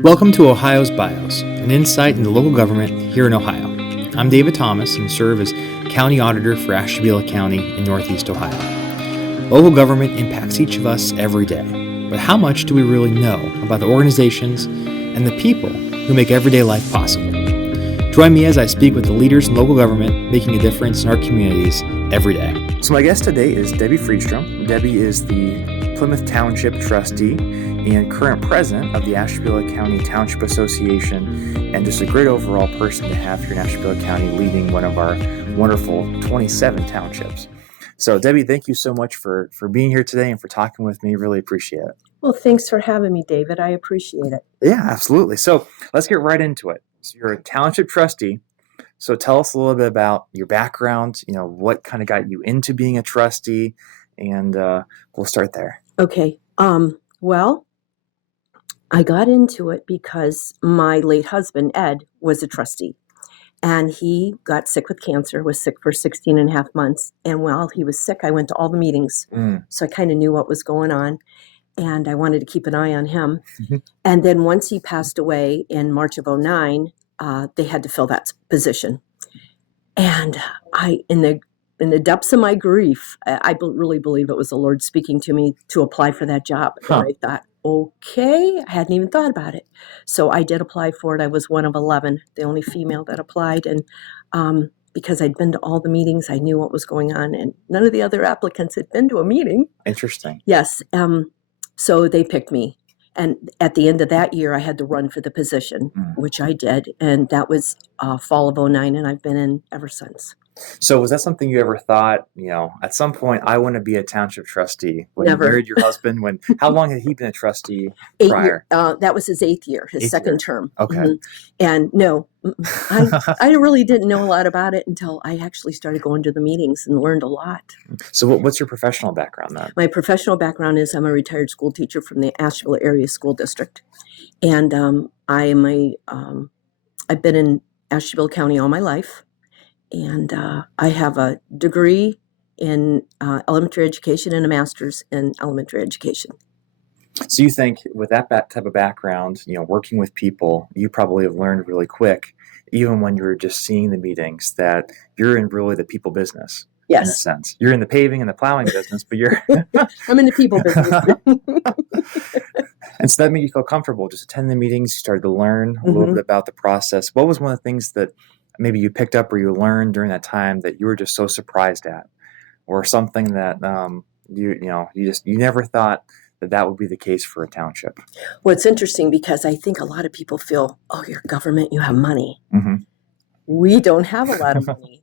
Welcome to Ohio's BIOS, an insight into local government here in Ohio. I'm David Thomas and serve as County Auditor for Ashtabula County in Northeast Ohio. Local government impacts each of us every day, but how much do we really know about the organizations and the people who make everyday life possible? Join me as I speak with the leaders in local government making a difference in our communities every day. So my guest today is Debbie Friedstrom. Debbie is the Plymouth Township Trustee and current president of the Ashtabula County Township Association, and just a great overall person to have here in Ashtabula County leading one of our wonderful 27 townships. So Debbie, thank you so much for being here today and for talking with me. Really appreciate it. Well, thanks for having me, David. I appreciate it. Yeah, absolutely. So let's get right into it. So you're a township trustee. So tell us a little bit about your background, what kind of got you into being a trustee, and we'll start there. Okay. Well, I got into it because my late husband, Ed, was a trustee. And he got sick with cancer, was sick for 16 and a half months. And while he was sick, I went to all the meetings. So I kind of knew what was going on. And I wanted to keep an eye on him. Mm-hmm. And then once he passed away in March of 2009, they had to fill that position. And in the depths of my grief, I really believe it was the Lord speaking to me to apply for that job. Huh. And I thought, okay, I hadn't even thought about it. So I did apply for it. I was one of 11, the only female that applied. And because I'd been to all the meetings, I knew what was going on. And none of the other applicants had been to a meeting. Interesting. Yes. So they picked me. And at the end of that year, I had to run for the position, which I did. And that was fall of 2009, and I've been in ever since. So was that something you ever thought, at some point, I want to be a township trustee? When Never. You married your husband, how long had he been a trustee prior? That was his eighth year, his second term. Okay. Mm-hmm. And no, I really didn't know a lot about it until I actually started going to the meetings and learned a lot. So what's your professional background then? My professional background is I'm a retired school teacher from the Ashtabula Area School District. And I've been in Ashtabula County all my life. And I have a degree in elementary education and a master's in elementary education. So you think with that type of background, working with people, you probably have learned really quick, even when you're just seeing the meetings, that you're in really the people business. Yes. In a sense. You're in the paving and the plowing business, but you're... I'm in the people business. And so that made you feel comfortable just attending the meetings. You started to learn a little bit about the process. What was one of the things that maybe you picked up or you learned during that time that you were just so surprised at, or something that you never thought that would be the case for a township? Well, it's interesting because I think a lot of people feel, you're government, you have money. Mm-hmm. We don't have a lot of money.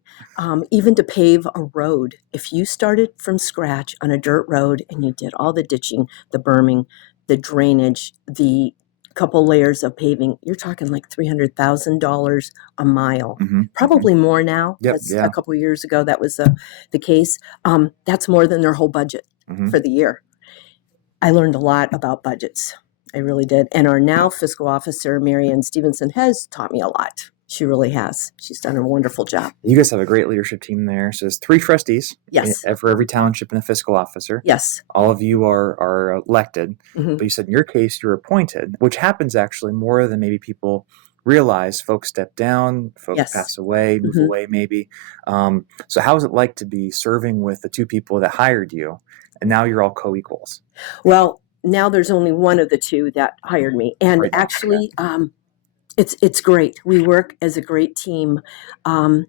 Even to pave a road, if you started from scratch on a dirt road and you did all the ditching, the berming, the drainage, the couple layers of paving, you're talking like $300,000 a mile. Mm-hmm. Probably more now. Yep, A couple of years ago, that was the case. That's more than their whole budget for the year. I learned a lot about budgets. I really did. And our now fiscal officer, Marianne Stevenson, has taught me a lot. She really has. She's done a wonderful job. You guys have a great leadership team there. So there's 3 trustees. Yes. For every township and a fiscal officer. Yes. All of you are elected. Mm-hmm. But you said in your case, you're appointed, which happens actually more than maybe people realize. Folks step down, folks pass away, move away maybe. So how is it like to be serving with the 2 people that hired you, and now you're all co-equals? Well, now there's only one of the 2 that hired me. And actually... It's great. We work as a great team. So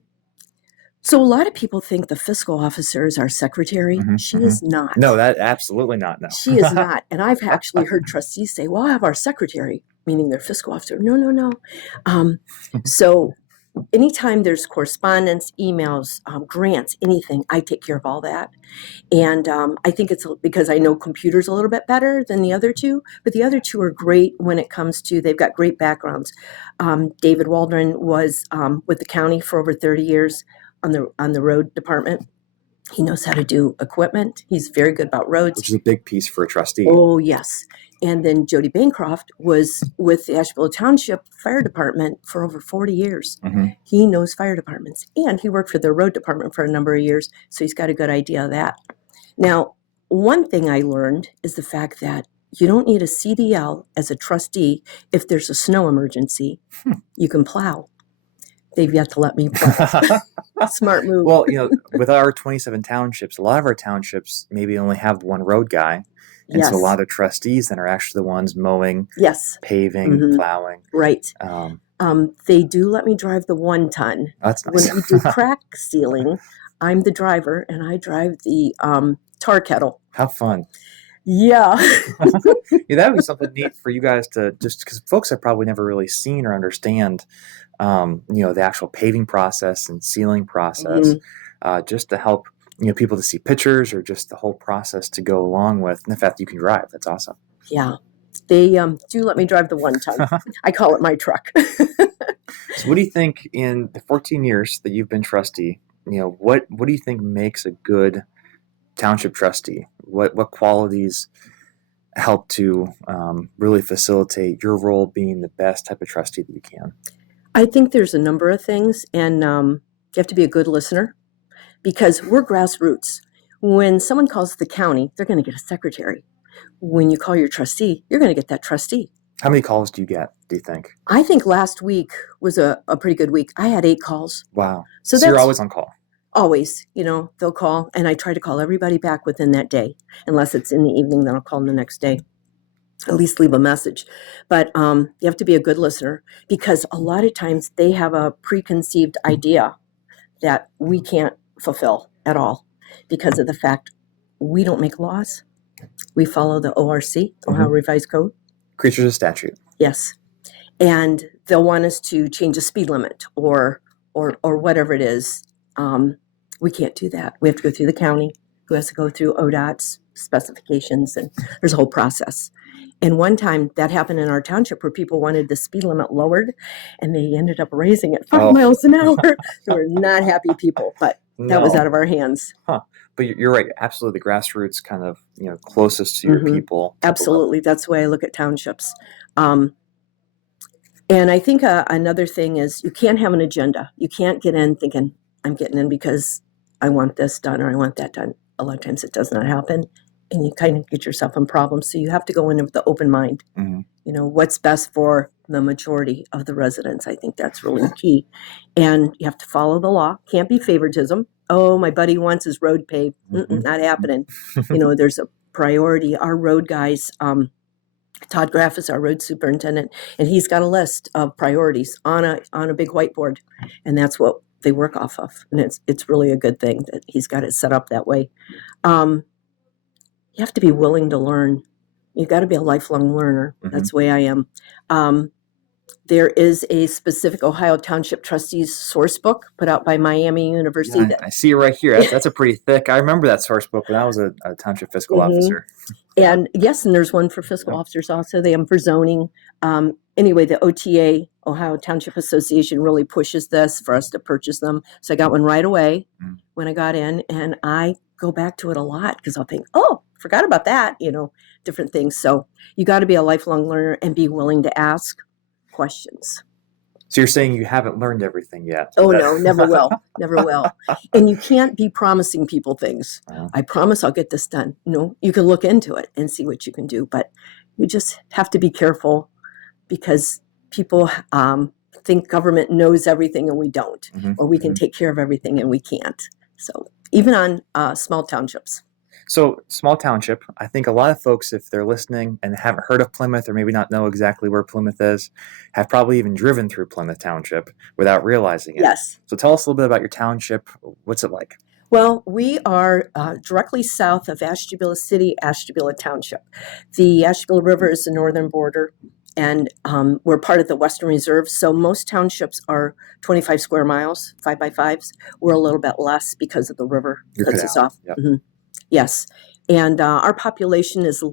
a lot of people think the fiscal officer is our secretary. She is not. No, that absolutely not. No, she is not. And I've actually heard trustees say, "Well, I have our secretary," meaning their fiscal officer. No. So anytime there's correspondence, emails, grants, anything, I take care of all that. And I think it's because I know computers a little bit better than the other 2, but the other 2 are great when it comes to, they've got great backgrounds. David Waldron was with the county for over 30 years on the road department. He knows how to do equipment. He's very good about roads. Which is a big piece for a trustee. Oh, yes. And then Jody Bancroft was with the Ashtabula Township Fire Department for over 40 years. Mm-hmm. He knows fire departments. And he worked for the road department for a number of years, so he's got a good idea of that. Now, one thing I learned is the fact that you don't need a CDL as a trustee if there's a snow emergency. You can plow. They've yet to let me plow. Smart move. Well, with our 27 townships, a lot of our townships maybe only have one road guy. And Yes. so a lot of the trustees then are actually the ones mowing, Yes. paving, plowing. Right. They do let me drive the 1-ton. That's nice. When we do crack sealing, I'm the driver, and I drive the tar kettle. How fun. Yeah. That would be something neat for you guys to, just because folks have probably never really seen or understand, the actual paving process and sealing process, just to help, people to see pictures or just the whole process to go along with. And the fact that you can drive, that's awesome. Yeah. They do let me drive the 1-ton. I call it my truck. So what do you think in the 14 years that you've been trustee, what do you think makes a good township trustee? What qualities help to really facilitate your role being the best type of trustee that you can? I think there's a number of things, and you have to be a good listener because we're grassroots. When someone calls the county, they're going to get a secretary. When you call your trustee, you're going to get that trustee. How many calls do you get, do you think? I think last week was a pretty good week. I had 8 calls. Wow. So you're always on call? Always. They'll call, and I try to call everybody back within that day. Unless it's in the evening, then I'll call them the next day. At least leave a message. But you have to be a good listener because a lot of times they have a preconceived idea that we can't fulfill at all because of the fact we don't make laws. We follow the ORC, Ohio Revised Code. Creatures of statute. Yes. And they'll want us to change a speed limit or whatever it is. We can't do that. We have to go through the county, who has to go through ODOT's specifications, and there's a whole process. And one time that happened in our township where people wanted the speed limit lowered, and they ended up raising it 5 miles an hour. They were not happy people, but that was out of our hands. But you're right. Absolutely. The grassroots kind of, closest to your people. Absolutely. That's the way I look at townships. And I think another thing is you can't have an agenda. You can't get in thinking, I'm getting in because I want this done or I want that done. A lot of times it does not happen, and you kind of get yourself in problems. So you have to go in with the open mind. What's best for the majority of the residents. I think that's really key. And you have to follow the law. Can't be favoritism. Oh, my buddy wants his road paved. Not happening. There's a priority. Our road guys, Todd Graff is our road superintendent, and he's got a list of priorities on a big whiteboard, and that's what they work off of. And it's really a good thing that he's got it set up that way. You have to be willing to learn. You've got to be a lifelong learner. That's the way I am. There is a specific Ohio Township Trustees source book put out by Miami University. Yeah, I see it right here. That's a pretty thick. I remember that source book when I was a township fiscal officer. And yes, and there's one for fiscal officers also. They have for zoning. Anyway, the OTA, Ohio Township Association, really pushes this for us to purchase them. So I got one right away when I got in, and I go back to it a lot because I'll think, oh, forgot about that, different things. So you got to be a lifelong learner and be willing to ask questions. So you're saying you haven't learned everything yet? Oh, no, never will. Never will. And you can't be promising people things. I promise I'll get this done. No, you can look into it and see what you can do, but you just have to be careful because people think government knows everything and we don't, or we can take care of everything and we can't. So even on small townships. So small township, I think a lot of folks, if they're listening and haven't heard of Plymouth or maybe not know exactly where Plymouth is, have probably even driven through Plymouth Township without realizing it. Yes. So tell us a little bit about your township. What's it like? Well, we are directly south of Ashtabula City, Ashtabula Township. The Ashtabula River is the northern border, and we're part of the Western Reserve. So most townships are 25 square miles, 5 by 5s. We're a little bit less because of the river cuts us off. Yep. Yes. And our population is,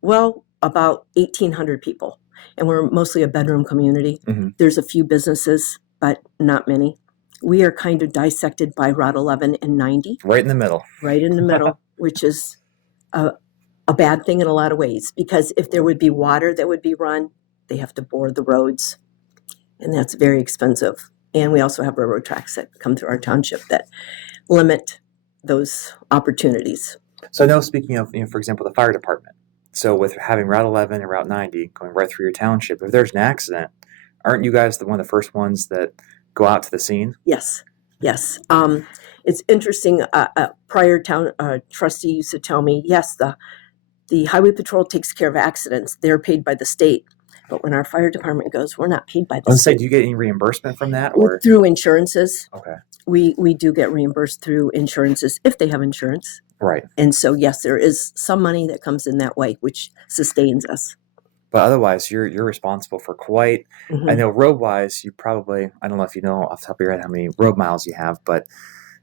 about 1,800 people. And we're mostly a bedroom community. There's a few businesses, but not many. We are kind of dissected by Route 11 and 90. Right in the middle. Right in the middle, which is a bad thing in a lot of ways. Because if there would be water that would be run, they have to bore the roads. And that's very expensive. And we also have railroad tracks that come through our township that limit those opportunities. So I know, speaking of, for example, the fire department, So with having Route 11 and Route 90 going right through your township, if there's an accident, aren't you guys one of the first ones that go out to the scene? Yes, yes. It's interesting. Prior town trustee used to tell me, yes, the highway patrol takes care of accidents. They're paid by the state. But when our fire department goes, we're not paid by the Let's say, state. do you get any reimbursement from that? Or Through insurances. okay, We do get reimbursed through insurances if they have insurance. right. And so, yes, there is some money that comes in that way, which sustains us. But otherwise, you're responsible for quite. Mhm. I know road wise, you probably, I don't know if you know off the top of your head how many road miles you have, but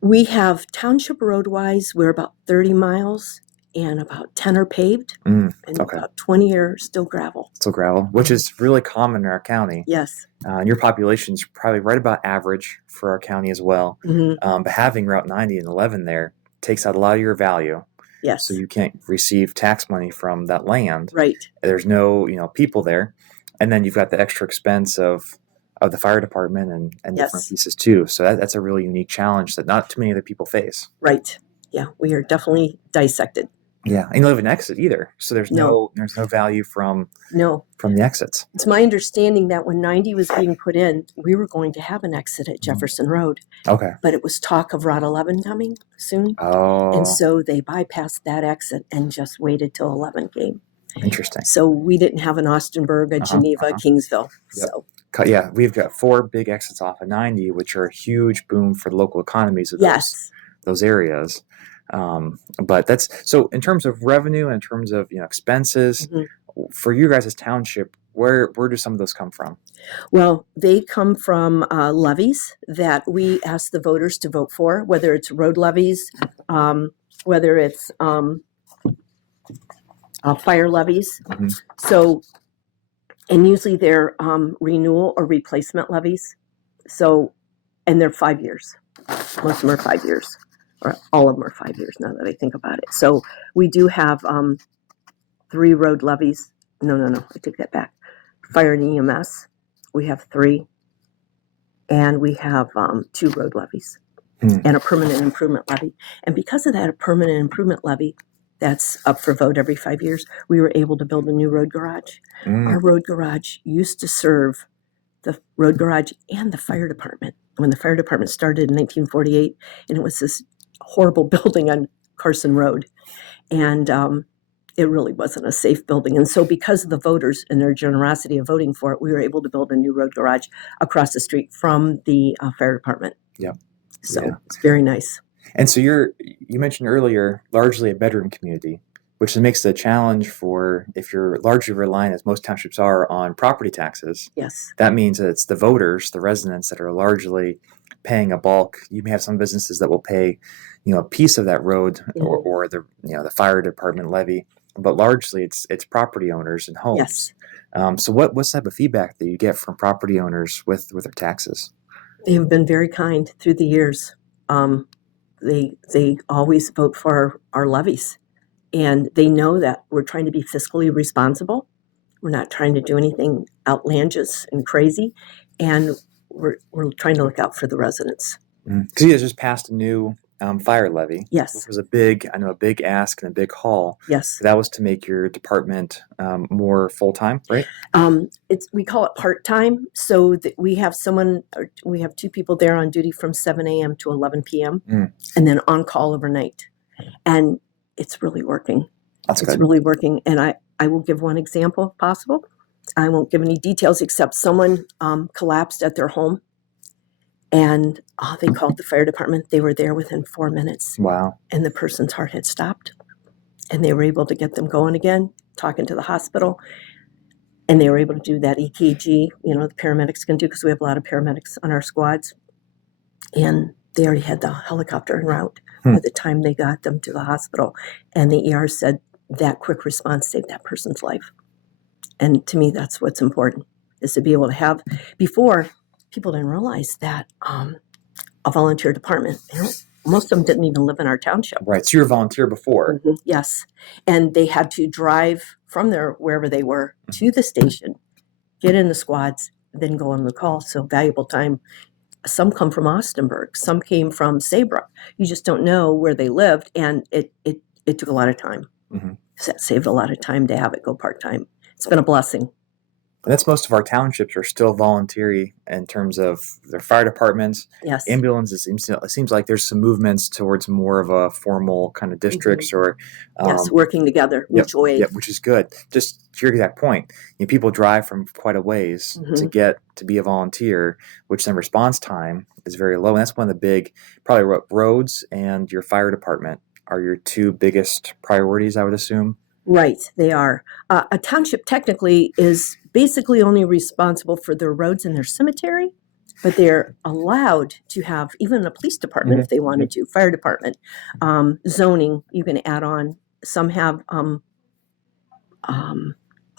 We have township road-wise, we're about 30 miles, and about 10 are paved, and okay. about 20 are still gravel. still gravel, which is really common in our county. Yes. And your population's probably right about average for our county as well. Mhm. But having Route 90 and 11 there takes out a lot of your value. Yes. So you can't receive tax money from that land. Right. There's no, people there. And then you've got the extra expense of the fire department and Yes. different pieces too. So that's a really unique challenge that not too many other people face. Right. Yeah, we are definitely dissected. Yeah. And you don't have an exit either. So there's No. no value from No. the exits. It's my understanding that when 90 was being put in, we were going to have an exit at Jefferson Road, Okay. but it was talk of Route 11 coming soon. Oh, And so they bypassed that exit and just waited till 11 came. interesting. So we didn't have an Austinburg, a Geneva, Kingsville. Yep. So Yeah, we've got 4 big exits off of 90, which are a huge boom for the local economies of yes. those areas. But that's so in terms of revenue, in terms of expenses Mhm. for you guys as township, where do some of those come from? Well, they come from levies that we ask the voters to vote for, whether it's road levies, whether it's fire levies. Mhm. So, and usually they're renewal or replacement levies. So, and they're 5 years. Most of them are 5 years, or all of them are 5 years now that I think about it. So we do have 3 road levies. No, I take that back. Fire and EMS, we have 3. And we have 2 road levies and a permanent improvement levy. And because of that, a permanent improvement levy that's up for vote every 5 years, we were able to build a new road garage. Our road garage used to serve the road garage and the fire department. When the fire department started in 1948, and it was this horrible building on Carson Road. And it really wasn't a safe building. And so because of the voters and their generosity of voting for it, we were able to build a new road garage across the street from the fire department. Yep. So Yeah. it's very nice. And so you mentioned earlier, largely a bedroom community, which makes the challenge for if you're largely relying, as most townships are, on property taxes. Yes. That means that it's the voters, the residents that are largely paying a bulk. You may have some businesses that will pay, a piece of that road or the the fire department levy, but largely it's property owners and homes. Yes. So what's the type of feedback that you get from property owners with their taxes? They have been very kind through the years. They always vote for our levies, and they know that we're trying to be fiscally responsible. We're not trying to do anything outlandish and crazy, and we're trying to look out for the residents. Because you guys just passed a new fire levy. Yes. Which was a big ask and a big haul. Yes. That was to make your department more full-time, right? We call it part-time, so that we have 2 people there on duty from 7 a.m. to 11 p.m. And then on call overnight. And it's really working. That's good. It's really working. And I will give one example if possible. I won't give any details except someone collapsed at their home. And they called the fire department. They were there within 4 minutes. Wow. And the person's heart had stopped. And they were able to get them going again, talking to the hospital. And they were able to do that EKG, the paramedics can do, because we have a lot of paramedics on our squads. And they already had the helicopter en route by the time they got them to the hospital. And the ER said that quick response saved that person's life. And to me, that's what's important, is to be able to have, before, people didn't realize that a volunteer department, most of them didn't even live in our township. Right. So you were a volunteer before. Mm-hmm. Yes. And they had to drive from wherever they were to the station, get in the squads, then go on the call. So valuable time. Some come from Austinburg. Some came from Saybrook. You just don't know where they lived. And it took a lot of time. Mm-hmm. So that saved a lot of time to have it go part-time. It's been a blessing. And that's most of our townships are still voluntary in terms of their fire departments, Yes. ambulances. It seems like there's some movements towards more of a formal kind of districts or Yes, working together, mutual aid. Yep, which is good. Just to your exact point, people drive from quite a ways to get to be a volunteer, which then response time is very low. And that's one of the big, probably roads and your fire department are your two biggest priorities, I would assume. Right, they are. A township technically is basically only responsible for their roads and their cemetery, but they're allowed to have even a police department if they wanted to, fire department, zoning, you can add on. Some have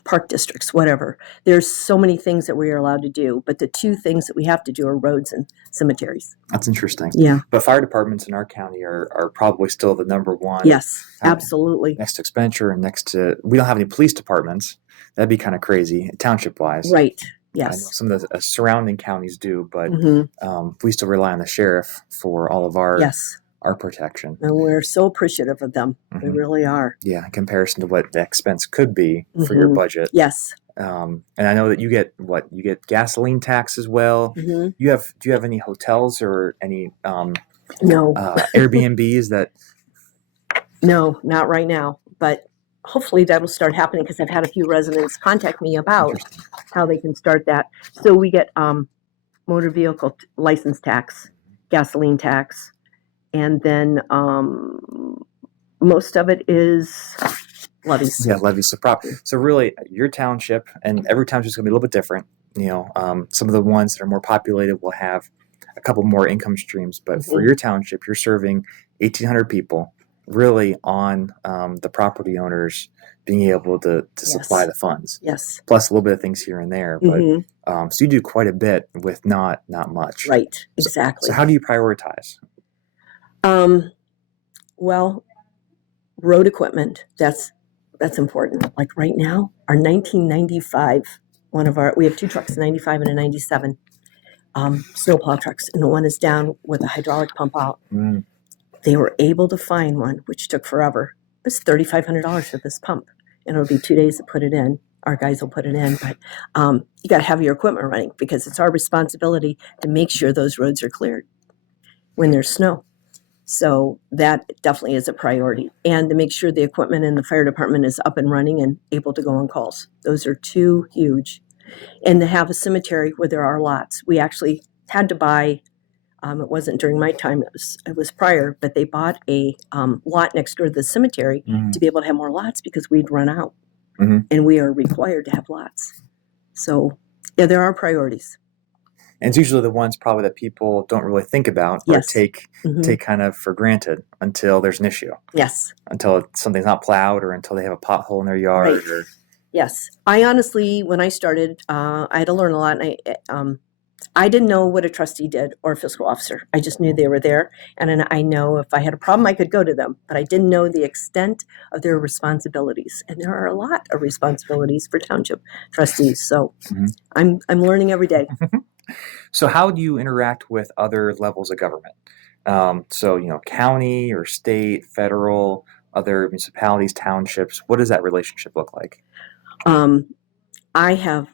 park districts, whatever. There's so many things that we are allowed to do, but the two things that we have to do are roads and cemeteries. That's interesting. Yeah. But fire departments in our county are probably still the number one. Yes, absolutely. Next to expenditure and next to, we don't have any police departments. That'd be kind of crazy, township-wise. Right, I know yes. some of the surrounding counties do, but we still rely on the sheriff for all of our our protection. And we're so appreciative of them. We really are. Yeah, in comparison to what the expense could be for your budget. Yes. And I know that you get gasoline tax as well. Do you have any hotels or any no Airbnbs that? No, not right now. But hopefully that'll start happening because I've had a few residents contact me about how they can start that. So we get motor vehicle license tax, gasoline tax, and then most of it is levies. Yeah, levies. So really, your township, and every township is going to be a little bit different. Some of the ones that are more populated will have a couple more income streams. But for your township, you're serving 1,800 people, really on the property owners being able to supply the funds. Yes. Plus a little bit of things here and there. But so you do quite a bit with not much. Right. Exactly. So how do you prioritize? Well, road equipment, that's important. Like right now, our 1995, we have two trucks, a 95 and a 97, snowplow trucks, and the one is down with a hydraulic pump out. They were able to find one, which took forever. It was $3,500 for this pump, and it'll be 2 days to put it in. Our guys will put it in, but you got to have your equipment running because it's our responsibility to make sure those roads are cleared when there's snow. So that definitely is a priority. And to make sure the equipment in the fire department is up and running and able to go on calls. Those are two huge. And to have a cemetery where there are lots. We actually had to buy, it wasn't during my time, it was prior, but they bought a lot next door to the cemetery to be able to have more lots because we'd run out. And we are required to have lots. So yeah, there are priorities. And it's usually the ones probably that people don't really think about or take kind of for granted until there's an issue. Yes. Until something's not plowed or until they have a pothole in their yard. Right. Yes. I honestly, when I started, I had to learn a lot. And I didn't know what a trustee did or a fiscal officer. I just knew they were there. And I know if I had a problem, I could go to them. But I didn't know the extent of their responsibilities. And there are a lot of responsibilities for township trustees. So I'm learning every day. So how do you interact with other levels of government? County or state, federal, other municipalities, townships. What does that relationship look like? I have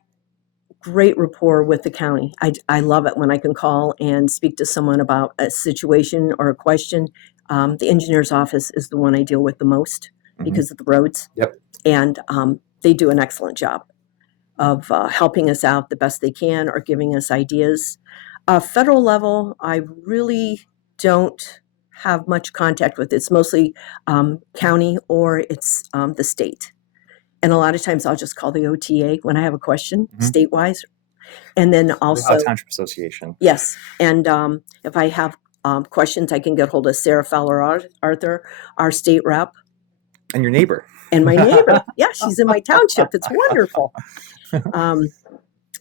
great rapport with the county. I love it when I can call and speak to someone about a situation or a question. The engineer's office is the one I deal with the most because of the roads. Yep. And they do an excellent job of helping us out the best they can or giving us ideas. Federal level, I really don't have much contact with. It's mostly county or it's the state. And a lot of times I'll just call the OTA when I have a question, statewide. And then also Township Association. Yes. And if I have questions, I can get hold of Sarah Fowler-Arthur, our state rep. And your neighbor. And my neighbor. Yeah, she's in my township. It's wonderful.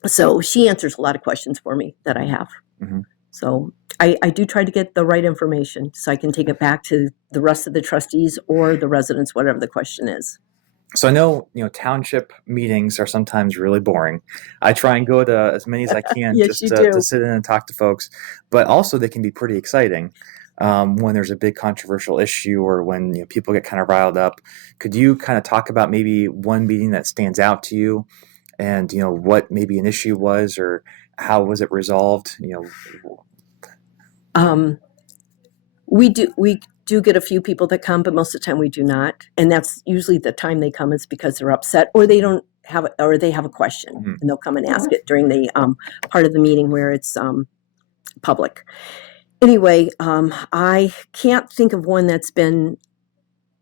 So she answers a lot of questions for me that I have. So I do try to get the right information so I can take it back to the rest of the trustees or the residents, whatever the question is. So I know, township meetings are sometimes really boring. I try and go to as many as I can Yes, just to sit in and talk to folks, but also they can be pretty exciting. when there's a big controversial issue or when people get kind of riled up. Could you kind of talk about maybe one meeting that stands out to you, and what maybe an issue was or how was it resolved? We do get a few people that come, but most of the time we do not, and that's usually the time they come is because they're upset or they don't have or they have a question, and they'll come and ask it during the part of the meeting where it's public. Anyway, I can't think of one that's been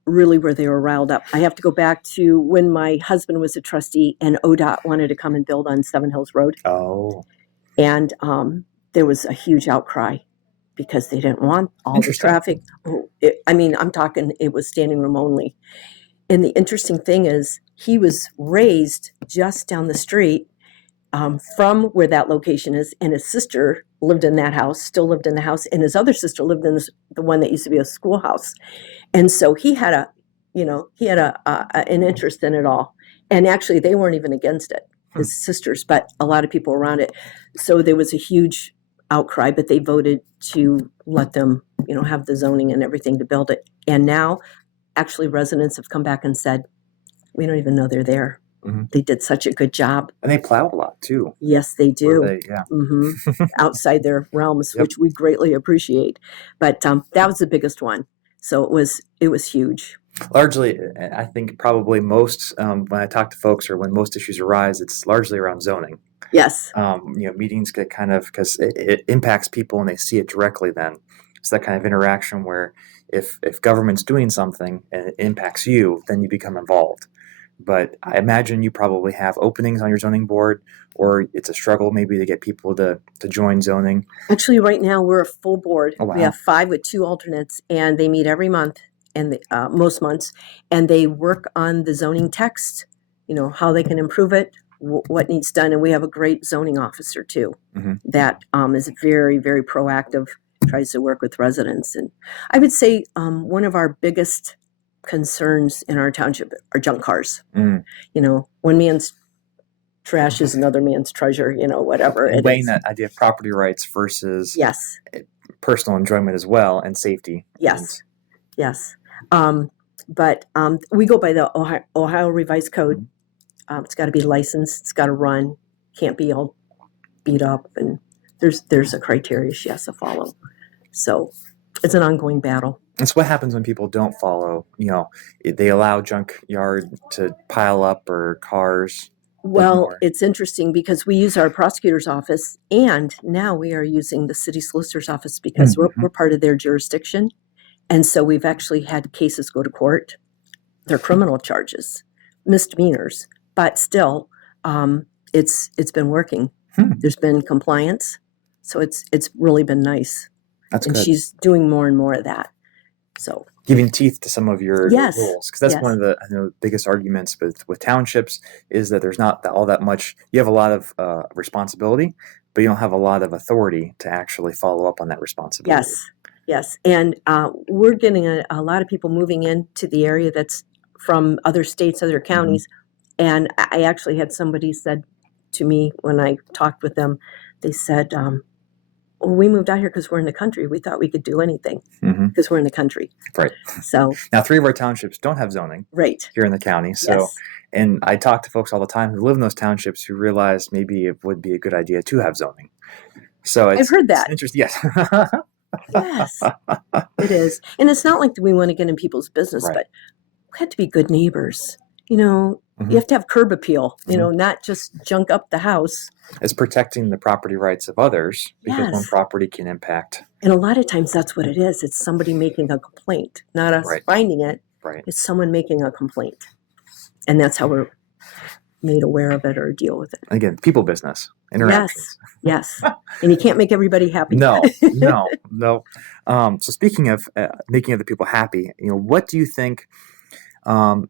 really where they were riled up. I have to go back to when my husband was a trustee and ODOT wanted to come and build on Seven Hills Road. Oh. And there was a huge outcry because they didn't want all the traffic. I'm talking, it was standing room only. And the interesting thing is he was raised just down the street from where that location is, and his sister lived in that house, still lived in the house, and his other sister lived in the one that used to be a schoolhouse. And so he had an interest in it all. And actually, they weren't even against it, his sisters, but a lot of people around it. So there was a huge outcry, but they voted to let them, have the zoning and everything to build it. And now, actually, residents have come back and said, we don't even know they're there. Mm-hmm. They did such a good job. And they plow a lot, too. Yes, they do. Mm-hmm. Outside their realms, yep. Which we greatly appreciate. But that was the biggest one. So it was huge. Largely, I think probably most, when I talk to folks or when most issues arise, it's largely around zoning. Yes. Meetings get kind of, because it impacts people and they see it directly then. It's that kind of interaction where if government's doing something and it impacts you, then you become involved. But I imagine you probably have openings on your zoning board, or it's a struggle maybe to get people to join zoning. Actually, right now we're a full board. Oh, wow. We have 5 with 2 alternates, and they meet every month, and most months, and they work on the zoning text, how they can improve it, what needs done. And we have a great zoning officer, too, mm-hmm. that is very, very proactive, tries to work with residents. And I would say one of our biggest concerns in our township are junk cars. Mm. One man's trash is another man's treasure, whatever. And weighing that idea of property rights versus yes, personal enjoyment as well, and safety. Yes, yes. But we go by the Ohio Revised Code. It's got to be licensed. It's got to run. Can't be all beat up. And there's a criteria she has to follow. So it's an ongoing battle. It's what happens when people don't follow, they allow junkyard to pile up or cars. Well, it's interesting because we use our prosecutor's office, and now we are using the city solicitor's office because mm-hmm. we're part of their jurisdiction. And so we've actually had cases go to court. They're criminal charges, misdemeanors, but still, it's been working. There's been compliance. So it's really been nice. That's and good. She's doing more and more of that. So giving teeth to some of your yes. rules, because that's yes. one of the biggest arguments with townships is that there's not all that much. You have a lot of responsibility, but you don't have a lot of authority to actually follow up on that responsibility. Yes, and we're getting a lot of people moving into the area that's from other states, other counties, mm-hmm. and I actually had somebody said to me when I talked with them, they said, well, we moved out here because we're in the country. We thought we could do anything because mm-hmm. we're in the country. Right. So now 3 of our townships don't have zoning right. here in the county. So, yes. And I talk to folks all the time who live in those townships who realize maybe it would be a good idea to have zoning. So I've heard that. It's interesting. Yes. Yes, it is. And it's not like we want to get in people's business, right. but we have to be good neighbors. Mm-hmm. You have to have curb appeal, mm-hmm. Not just junk up the house. It's protecting the property rights of others because yes. one property can impact. And a lot of times that's what it is. It's somebody making a complaint, not us right. finding it. Right. It's someone making a complaint. And that's how we're made aware of it or deal with it. Again, people business, interactions. Yes. And you can't make everybody happy. No. So speaking of making other people happy, what do you think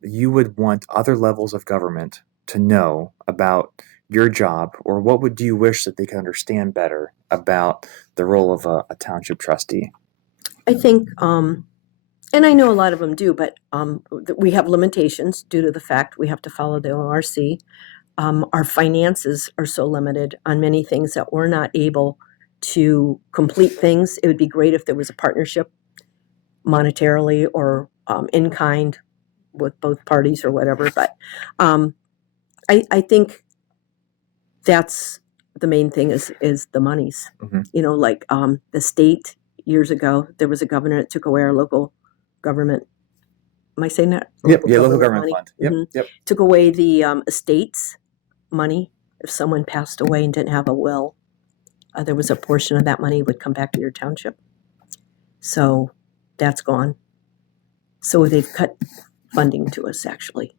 you would want other levels of government to know about your job, or what would you wish that they could understand better about the role of a township trustee? I think, and I know a lot of them do, but we have limitations due to the fact we have to follow the ORC. Our finances are so limited on many things that we're not able to complete things. It would be great if there was a partnership monetarily or in kind with both parties or whatever. But I think that's the main thing is the monies. Mm-hmm. You know, like the state years ago, there was a governor that took away our local government. Am I saying that? Yep. Yeah. Local government fund. Yep. Mm-hmm. Yep. Took away the estate's money. If someone passed away and didn't have a will, there was a portion of that money would come back to your township. So that's gone. So they've cut funding to us, actually.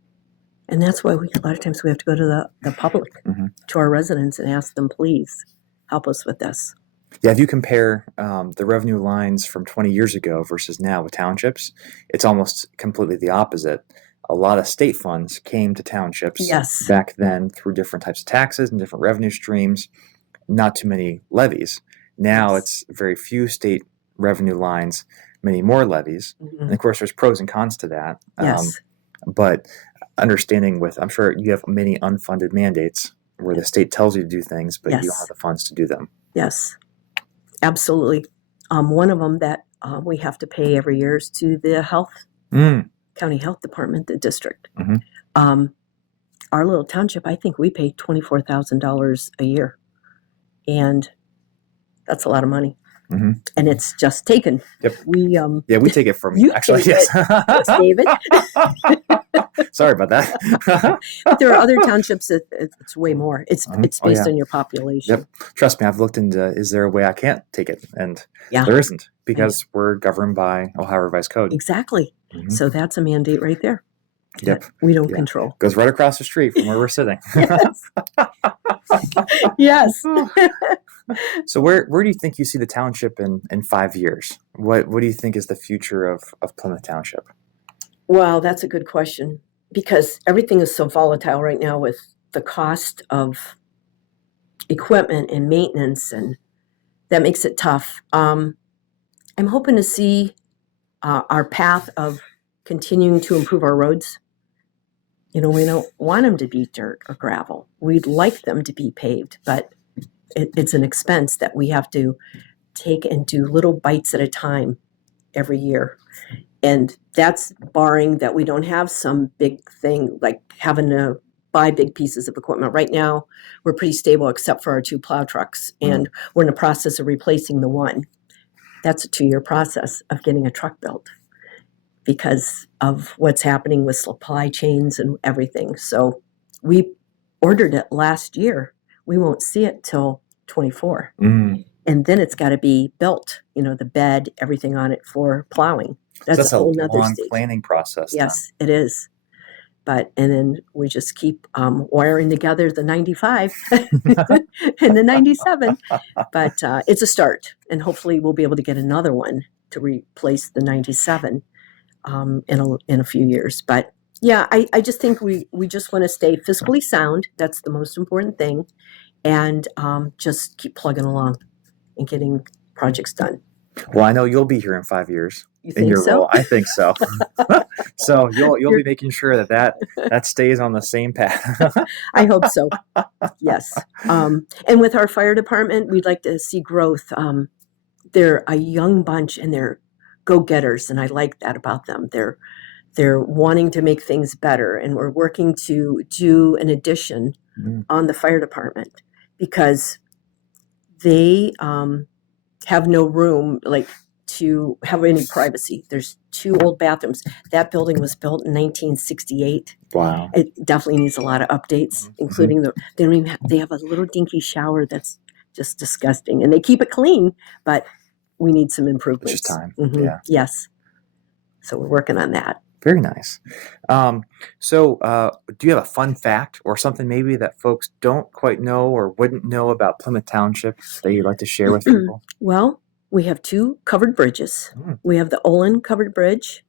And that's why a lot of times we have to go to the public, Mm-hmm. to our residents, and ask them, please help us with this. Yeah, if you compare the revenue lines from 20 years ago versus now with townships, it's almost completely the opposite. A lot of state funds came to townships Yes. back then through different types of taxes and different revenue streams, not too many levies. Now Yes. it's very few state revenue lines, many more levies. Mm-hmm. And of course, there's pros and cons to that. Yes. But understanding I'm sure you have many unfunded mandates where the state tells you to do things, but Yes. you don't have the funds to do them. Yes, absolutely. One of them that we have to pay every year is to the county health department, the district. Mm-hmm. Our little township, I think we pay $24,000 a year, and that's a lot of money. Mm-hmm. And it's just taken. Yep. We we take it from you actually. take Yes. Thanks, David. Sorry about that. But there are other townships that it's way more. It's based yeah. on your population. Yep. Trust me, I've looked into is there a way I can't take it? And Yeah. there isn't, because we're governed by Ohio Revised Code. Exactly. Mm-hmm. So that's a mandate right there. Yep. That we don't Yeah. control. Goes right across the street from where we're sitting. Yes. So where do you think you see the township in 5 years? What do you think is the future of Plymouth Township? Well, that's a good question, because everything is so volatile right now with the cost of equipment and maintenance, and that makes it tough. I'm hoping to see our path of continuing to improve our roads. You know, we don't want them to be dirt or gravel. We'd like them to be paved, but it's an expense that we have to take and do little bites at a time every year. And that's barring that we don't have some big thing like having to buy big pieces of equipment. Right now, we're pretty stable except for our 2 plow trucks, and we're in the process of replacing the one. That's a 2-year process of getting a truck built because of what's happening with supply chains and everything. So we ordered it last year. We won't see it till 24. Mm. And then it's got to be built, you know, the bed, everything on it for plowing. That's a whole nother long stage. planning process. Yes, it is. And then we just keep wiring together the 95 and the 97. But it's a start. And hopefully we'll be able to get another one to replace the 97 in a few years. But yeah, I just think we just want to stay fiscally sound. That's the most important thing. And just keep plugging along and getting projects done. Well, I know you'll be here in 5 years You in think your so? role. I think so. So you'll be making sure that stays on the same path. I hope so. Yes. And with our fire department, we'd like to see growth. They're a young bunch and they're go-getters, and I like that about them. They're wanting to make things better, and we're working to do an addition on the fire department because they have no room to have any privacy. There's 2 old bathrooms. That building was built in 1968. Wow. It definitely needs a lot of updates, including they have a little dinky shower that's just disgusting, and they keep it clean, but we need some improvements. It's just time. Mm-hmm. Yeah. Yes. So we're working on that. Very nice. So do you have a fun fact or something maybe that folks don't quite know or wouldn't know about Plymouth Township that you'd like to share with people? Well, we have 2 covered bridges. We have the Olin covered bridge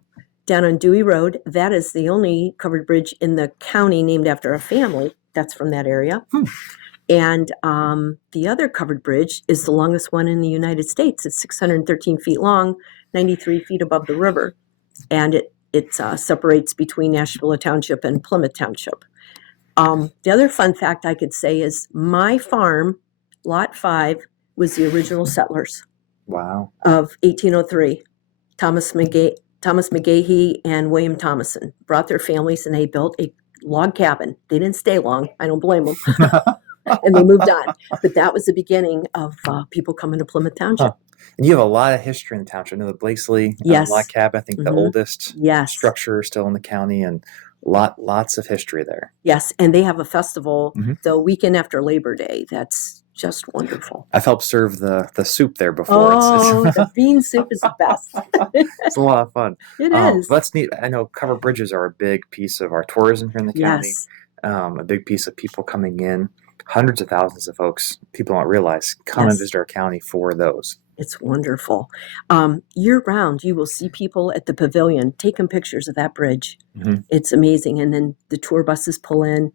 down on Dewey Road. That is the only covered bridge in the county named after a family that's from that area. And the other covered bridge is the longest one in the United States. It's 613 feet long, 93 feet above the river. And it separates between Ashtabula Township and Plymouth Township. The other fun fact I could say is my farm, Lot 5, was the original settlers Wow. of 1803. Thomas McGahee and William Thomason brought their families, and they built a log cabin. They didn't stay long. I don't blame them. And they moved on. But that was the beginning of people coming to Plymouth Township. Huh. And you have a lot of history in the township. I know the Blakesley Yes. log cabin, I think the oldest Yes. structure still in the county, and lots of history there. Yes, and they have a festival the weekend after Labor Day. That's just wonderful. I've helped serve the soup there before. Oh, the bean soup is the best. It's a lot of fun. It is. But that's neat. I know covered bridges are a big piece of our tourism here in the county. Yes. A big piece of people coming in. Hundreds of thousands of folks, people don't realize, come and visit our county for those. It's wonderful. Year round, you will see people at the pavilion taking pictures of that bridge. It's amazing. And then the tour buses pull in,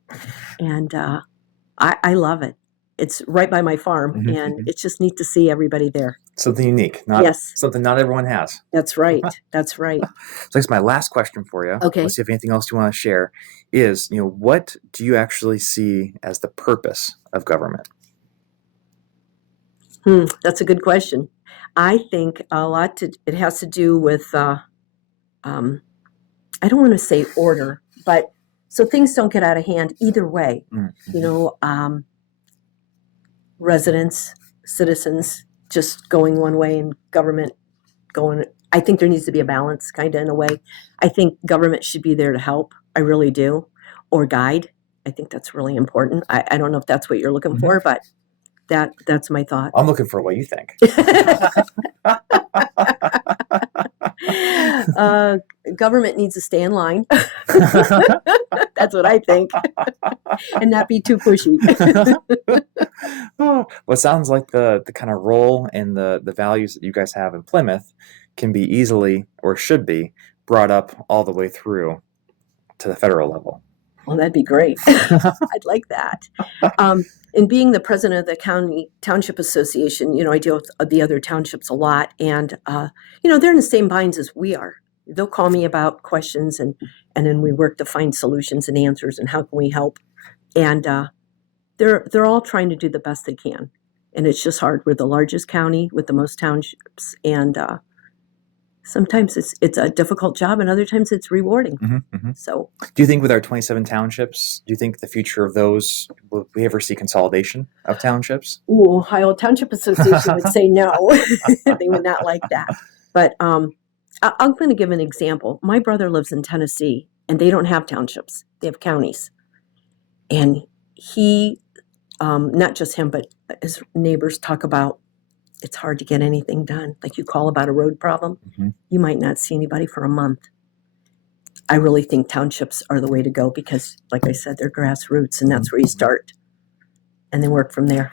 and I love it. It's right by my farm, and it's just neat to see everybody there. Something unique, something not everyone has. That's right. That's right. So that's my last question for you. Okay. Let's see if anything else you want to share is, what do you actually see as the purpose of government? That's a good question. I think it has to do with, I don't want to say order, but so things don't get out of hand either way. Residents, citizens just going one way and government going. I think there needs to be a balance, kind of, in a way. I think government should be there to help. I really do. Or guide. I think that's really important. I don't know if that's what you're looking for, but that's my thought. I'm looking for what you think. Government needs to stay in line. That's what I think. And not be too pushy. Well, it sounds like the kind of role and the values that you guys have in Plymouth can be easily, or should be, brought up all the way through to the federal level. Well, that'd be great. I'd like that. And being the president of the Township Association, I deal with the other townships a lot. And, they're in the same binds as we are. They'll call me about questions, and then we work to find solutions and answers and how can we help. And they're all trying to do the best they can. And it's just hard. We're the largest county with the most townships. And sometimes it's a difficult job, and other times it's rewarding. So, do you think with our 27 townships, do you think the future of those, will we ever see consolidation of townships? Ohio Township Association would say no. They would not like that. But I'm going to give an example. My brother lives in Tennessee, and they don't have townships. They have counties. And he, not just him, but his neighbors talk about it's hard to get anything done. Like, you call about a road problem, you might not see anybody for a month. I really think townships are the way to go because, like I said, they're grassroots, and that's where you start, and then work from there.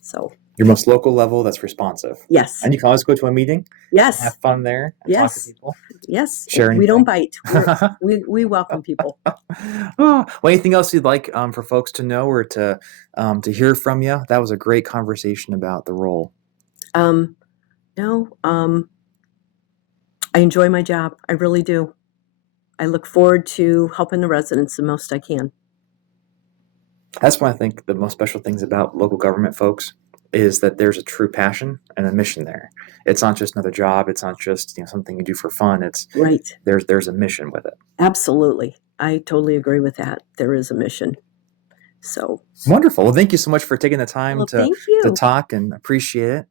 So your most local level that's responsive. Yes. And you can always go to a meeting. Yes. Have fun there. And talk to people. Yes. Share anything. We don't bite. We welcome people. Well, anything else you'd like for folks to know or to hear from you? That was a great conversation about the role. No. I enjoy my job. I really do. I look forward to helping the residents the most I can. That's why I think the most special things about local government, folks, is that there's a true passion and a mission there. It's not just another job. It's not just something you do for fun. It's right. There's a mission with it. Absolutely. I totally agree with that. There is a mission. So wonderful. Well, thank you so much for taking the time to talk, and appreciate it.